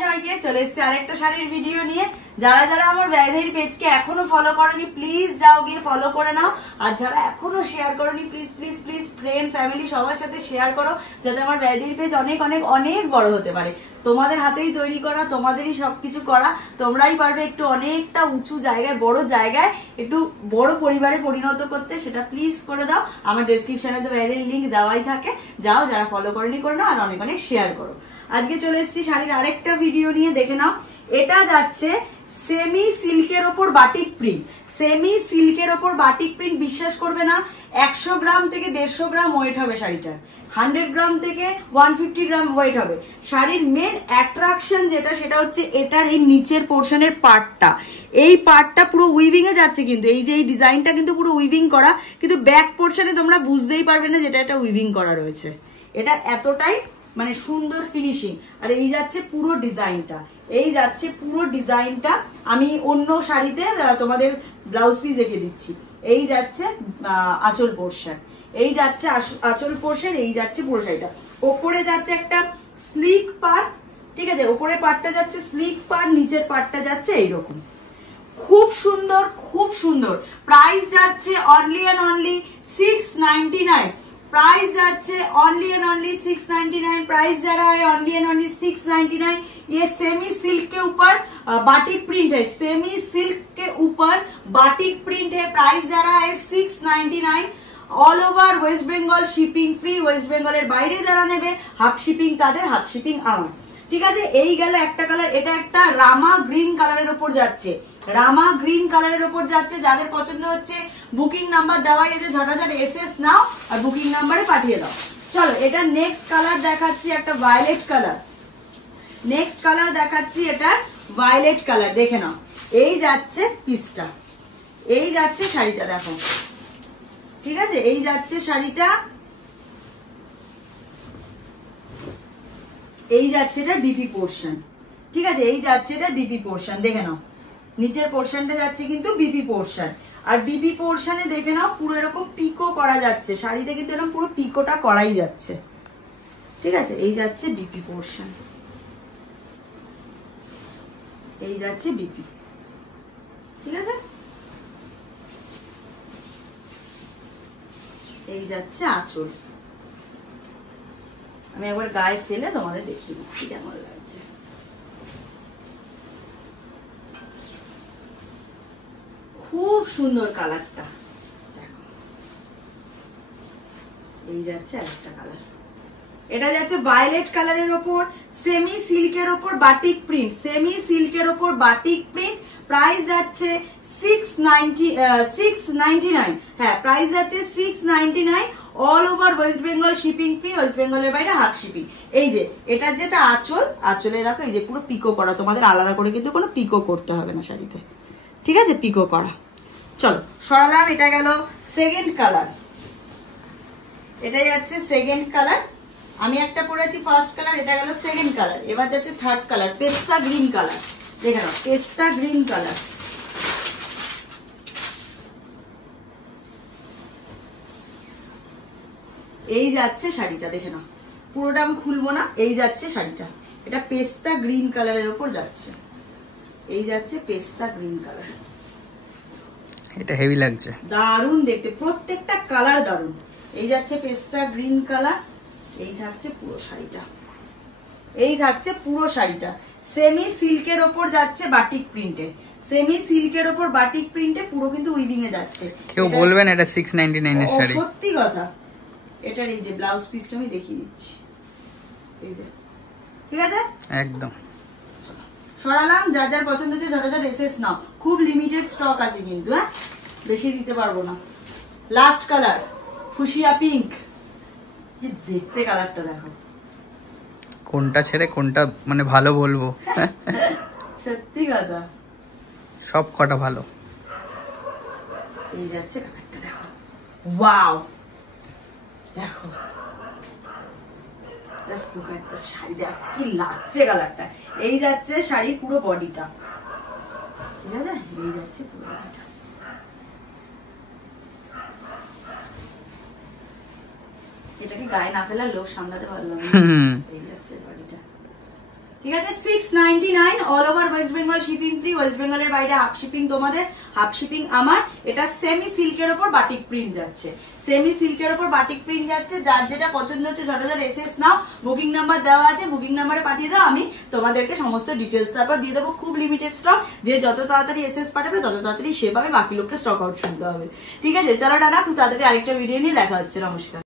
সবাইকে, চলে এসেছি আরেকটা শাড়ির ভিডিও নিয়ে। যারা যারা আমার ব্যয়ধারী পেজকে এখনো ফলো করোনি প্লিজ যাও গিয়ে ফলো করে নাও, আর যারা এখনো শেয়ার করোনি please please please friend family সবার সাথে শেয়ার করো, যাতে আমার ব্যয়ধারী পেজ অনেক অনেক অনেক বড় হতে পারে। তোমাদের হাতেই তৈরি করা, তোমাদেরই সবকিছু করা, তোমরাই পারবে একটু অনেকটা উঁচু জায়গায়, বড় জায়গায় একটু বড় পরিবারে পরিণত করতে। সেটা প্লিজ করে দাও। আমার ডেসক্রিপশনে তো ব্যয়ধারী লিঙ্ক দেওয়াই থাকে, যাও, যারা ফলো করেনি করে নাও, আর অনেক অনেক শেয়ার করো। আজকে চলে এসেছি শাড়ির আরেকটা ভিডিও নিয়ে, দেখে নাও। এটা যাচ্ছে সেমি সিল্কের ওপর বাটিক প্রিন্ট। সেমি সিল্কের ওপর বাটিক প্রিন্ট, বিশ্বাস করবে না, 100 গ্রাম থেকে 150 গ্রাম ওয়েট হবে শাড়িটার, 100 গ্রাম থেকে 150 গ্রাম ওয়েট হবে। শাড়ির মেন অ্যাট্রাকশন যেটা, সেটা হচ্ছে এটার এই নিচের পোর্শনের পার্টটা। এই পার্টটা পুরো উইভিং এ যাচ্ছে, কিন্তু এই যে এই ডিজাইনটা কিন্তু পুরো উইভিং করা, কিন্তু ব্যাক পোর্শনে তোমরা বুঝতেই পারবে না যেটা এটা উইভিং করা রয়েছে। এটা এতটাই মানে সুন্দর ফিনিশিং। আর এই যাচ্ছে পুরো ডিজাইনটা, এই যাচ্ছে পুরো ডিজাইনটা। আমি অন্য শাড়িতে তোমাদের ব্লাউজ পিস দেখিয়ে দিচ্ছি। এই যাচ্ছে আঁচল পোর্শন, এই যাচ্ছে আঁচল পোর্শন, এই যাচ্ছে পুরো শাড়িটা। ওপরে যাচ্ছে একটা স্লিক পার্ট, ঠিক আছে, ওপরের পার্টটা যাচ্ছে স্লিক পার্ট, নিচের পার্টটা যাচ্ছে এইরকম। খুব সুন্দর, খুব সুন্দর। প্রাইস যাচ্ছে অনলি এন্ড অনলি 699। प्राइस जाच्छे ओनली एंड ओनली 699। प्राइस जा रहा है ओनली एंड ओनली 699। ये सेमी सिल्क के ऊपर बाटिक प्रिंट है, सेमी सिल्क के ऊपर बाटिक प्रिंट है। प्राइस जा रहा है 699। All over West Bengal shipping free. West बेंगलेर বাইরে যারা নেবে হাফ শিপিং তাদের, হাফ শিপিং আমার। ঠিক আছে, এই গেল একটা কালার। এটা একটা রামা গ্রিন কালারের উপর যাচ্ছে, রামা গ্রিন কালারের উপর যাচ্ছে। যাদের পছন্দ হচ্ছে বুকিং নাম্বার দেওয়াই আছে, ঝটাঝট এসএস নাও আর বুকিং নাম্বারে পাঠিয়ে দাও। চলো, এটা নেক্সট কালার দেখাচ্ছি, একটা ভায়োলেট কালার। নেক্সট কালার দেখাচ্ছি, এটা ভায়োলেট কালার, দেখে নাও। এই যাচ্ছে পিসটা, এই যাচ্ছে শাড়িটা, দেখো, ঠিক আছে, এই যাচ্ছে শাড়িটা, এই যাচ্ছে এটা বিপি পোর্শন, ঠিক আছে, এই যাচ্ছে এটা বিপি পোর্শন, দেখে নাও। নিচের পোর্শনটা যাচ্ছে কিন্তু বিপি পোর্শন। আর বিপি পোর্শনে দেখে নাও পুরো এরকম পিকো করা যাচ্ছে, শাড়িতে কিন্তু এরকম পুরো পিকোটা করাই যাচ্ছে, ঠিক আছে। এই যাচ্ছে বিপি পোর্শন, এই যাচ্ছে বিপি, ঠিক আছে। এই যাচ্ছে আঁচল। আমি একবার গায়ে ফেলে তোমাদের দেখিয়ে দিচ্ছি কেমন লাগছে। খুব সুন্দর কালারটা, দেখো। এই যাচ্ছে আরেকটা কালার, এটা যাচ্ছে ভায়োলেট কালারের ওপর সেমি সিল্কের ওপর বাটিক প্রিন্ট, সেমি সিল্কের ওপর বাটিক প্রিন্ট। প্রাইস যাচ্ছে 699। হ্যাঁ, প্রাইস যাচ্ছে 699। All over West Bengal shipping free, West বেঙ্গলের বাইরে হাফ শিপিং। এই যে এটা যেটা আঁচল, আঁচলে দেখো এই যে পুরো পিকো করা, তোমাদের আলাদা করে কিন্তু কোনো পিকো করতে হবে না শাড়িতে, ঠিক আছে, পিকো করা। চলো সরালাম। এটা গেল সেকেন্ড কালার, এটা যাচ্ছে সেকেন্ড কালার। আমি একটা পরেছি ফার্স্ট কালার, এটা গেল সেকেন্ড কালার। এবার যাচ্ছে থার্ড কালার, পেস্তা গ্রিন কালার, দেখে নাও, পেস্তা গ্রিন কালার। এই যাচ্ছে শাড়িটা, দেখে নাও, পুরোটা আমি খুলবো না। এই যাচ্ছে শাড়িটা, এটা পেস্তা গ্রিন কালারের উপর যাচ্ছে, এই যাচ্ছে পেস্তা গ্রিন কালার। এটা হেভি লাগছে, দারুণ দেখতে, প্রত্যেকটা কালার দারুণ। এই যাচ্ছে পেস্তা গ্রিন কালার, এই থাকছে পুরো শাড়িটা, এই থাকছে পুরো শাড়িটা। সেমি সিল্কের ওপর যাচ্ছে বাটিক প্রিন্টে, সেমি সিল্কের ওপর বাটিক প্রিন্টে, পুরো কিন্তু উইভিং এ যাচ্ছে। কেউ বলবেন এটা 699 এর শাড়ি, সত্যি কথা। এটার এই যে ব্লাউজ পিসটা আমি দেখিয়ে দিচ্ছি, এই যে, ঠিক আছে, একদম সরালাম। যার যার পছন্দ হচ্ছে ঝটাঝট এসএস নাও, খুব লিমিটেড স্টক আছে কিন্তু, হ্যাঁ, বেশি দিতে পারবো না। লাস্ট কালার ফুশিয়া পিঙ্ক, কি দেখতে কালারটা দেখো। কোনটা ছেড়ে কোনটা মানে ভালো বলবো, সত্যি কথা, সব কটা ভালো। এই যাচ্ছে কালারটা দেখো, ওয়াও, দেখো, just look at the sari, দেখো কি লাগছে কালারটা। এই যাচ্ছে শাড়ির পুরো বডিটা, ঠিক আছে, এই যাচ্ছে পুরো বডিটা। এটাকে গায়ে না ফেলার লোক সামলাতে পারলাম না। এই যাচ্ছে বডিটা, ঠিক আছে 699 all over West Bengal shipping free, West বেঙ্গলের বাইরে হাফ শিপিং তোমাদের, হাফ শিপিং আমার। এটা সেমি সিল্কের উপর বাটিক প্রিন্ট যাচ্ছে, সেমি সিল্কের উপর বাটিক প্রিন্ট যাচ্ছে। যার যেটা পছন্দ হচ্ছে ঝটাঝট এসএস নাও, বুকিং নাম্বার দেওয়া আছে, বুকিং নাম্বারে পাঠিয়ে দাও, আমি তোমাদেরকে সমস্ত ডিটেলস তারপর দিয়ে দেবো। খুব লিমিটেড স্টক, যে যত তাড়াতাড়ি এসএস পাঠাবে তত তাড়াতাড়ি সেভাবে বাকি লোককে স্টক আউট শুনতে হবে। ঠিক আছে, চলো টাটা, খুব তাড়াতাড়ি আরেকটা ভিডিও নিয়ে দেখা হচ্ছে। নমস্কার।